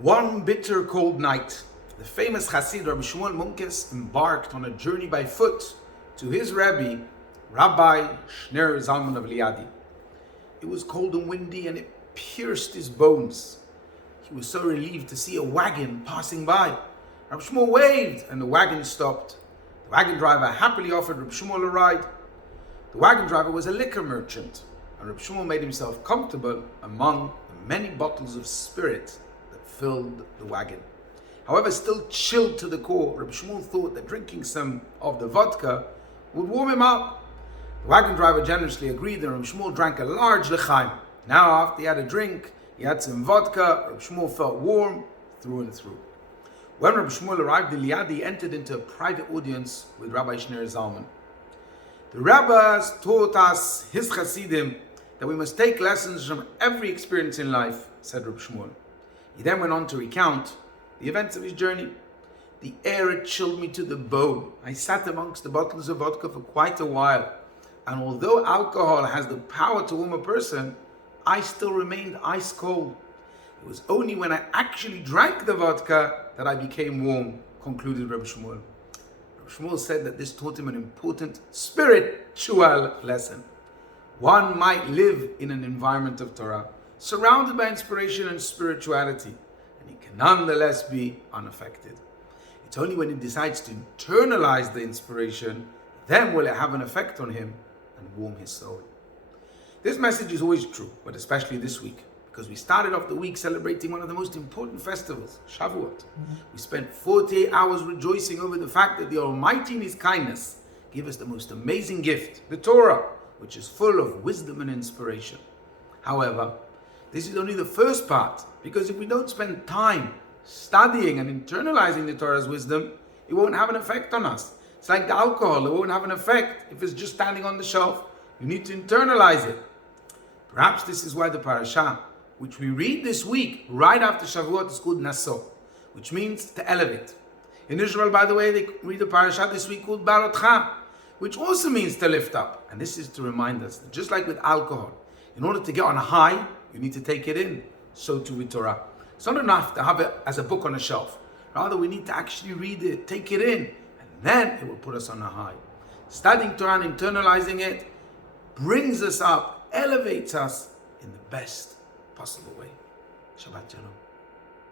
One bitter cold night, the famous Chassid Rabbi Shmuel Munkes embarked on a journey by foot to his Rabbi, Rabbi Shner Zalman of Liadi. It was cold and windy and it pierced his bones. He was so relieved to see a wagon passing by. Rabbi Shmuel waved and the wagon stopped. The wagon driver happily offered Rabbi Shmuel a ride. The wagon driver was a liquor merchant, and Rabbi Shmuel made himself comfortable among the many bottles of spirit that filled the wagon. However, still chilled to the core, Rabbi Shmuel thought that drinking some of the vodka would warm him up. The wagon driver generously agreed, and Rabbi Shmuel drank a large l'chaim. Now, after he had a drink, he had some vodka. Rabbi Shmuel felt warm through and through. When Rabbi Shmuel arrived in Liadi, he entered into a private audience with Rabbi Shner Zalman. The rabbis taught us, his Hasidim, that we must take lessons from every experience in life, said Rabbi Shmuel. He then went on to recount the events of his journey. The air had chilled me to the bone. I sat amongst the bottles of vodka for quite a while, and although alcohol has the power to warm a person, I still remained ice cold. It was only when I actually drank the vodka that I became warm, concluded Rabbi Shmuel. Rabbi Shmuel said that this taught him an important spiritual lesson. One might live in an environment of Torah, surrounded by inspiration and spirituality, and he can nonetheless be unaffected. It's only when he decides to internalize the inspiration, then will it have an effect on him and warm his soul. This message is always true, but especially this week, because we started off the week celebrating one of the most important festivals, Shavuot. We spent 48 hours rejoicing over the fact that the Almighty in His kindness gave us the most amazing gift, the Torah, which is full of wisdom and inspiration. However, this is only the first part, because if we don't spend time studying and internalizing the Torah's wisdom, it won't have an effect on us. It's like the alcohol, it won't have an effect if it's just standing on the shelf. You need to internalize it. Perhaps this is why the parasha, which we read this week, right after Shavuot, is called Naso, which means to elevate. In Israel, by the way, they read the parasha this week called Barotcha, which also means to lift up. And this is to remind us that just like with alcohol, in order to get on a high, you need to take it in. So too with Torah. It's not enough to have it as a book on a shelf. Rather, we need to actually read it, take it in, and then it will put us on a high. Studying Torah and internalizing it brings us up, elevates us in the best possible way. Shabbat Shalom.